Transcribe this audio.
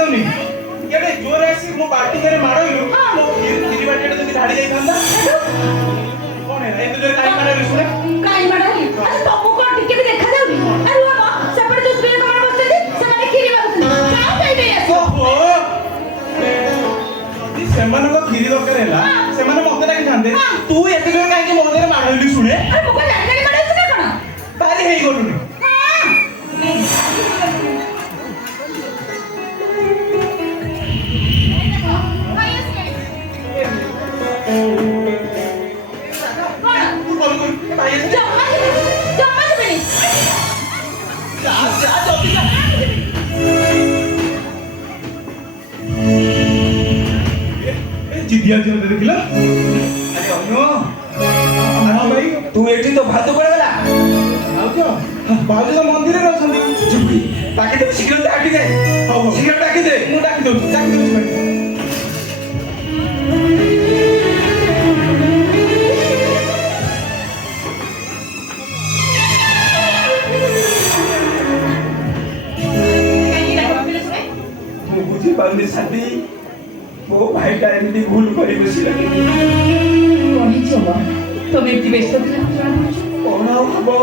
जाऊनी केडे जोर आसी मो बाटी करे मारइलु मो गिरी बाटीटा जदी ढाडी जाई थांदा कोन है ए तो जोर काई मारइलु सुने काई मारइलु अरे तमु कोन ठीक भी देखा जाउनी अरे बाबा सेपटे जो स्प्रे कमर बसते से माने खिरी मारथि जाओ जाई दे आसो ओहो जदी सेमान को खिरी दरकार हैला सेमान मते डाकी थांदे तू एते जोर काई के मो देरे मारइलु सुने अरे बाबा जाई जाई मारइलु से कोन बारी हेई गलुनी जिदिया जो देखिला अरे अनु हां भाई तू एठी तो भातो पड़ गला आउजो बाजू तो मंदिर रे रहछंती चुपी ताके तो शीघ्र डाकी दे हां शीघ्र डाकी दे मु डाकी दउ भाई बुझी पाउनी साथी मो भाईटा एमती भूल करी बसिला कोनी चलो तमे एती व्यस्त थिला कोन हबो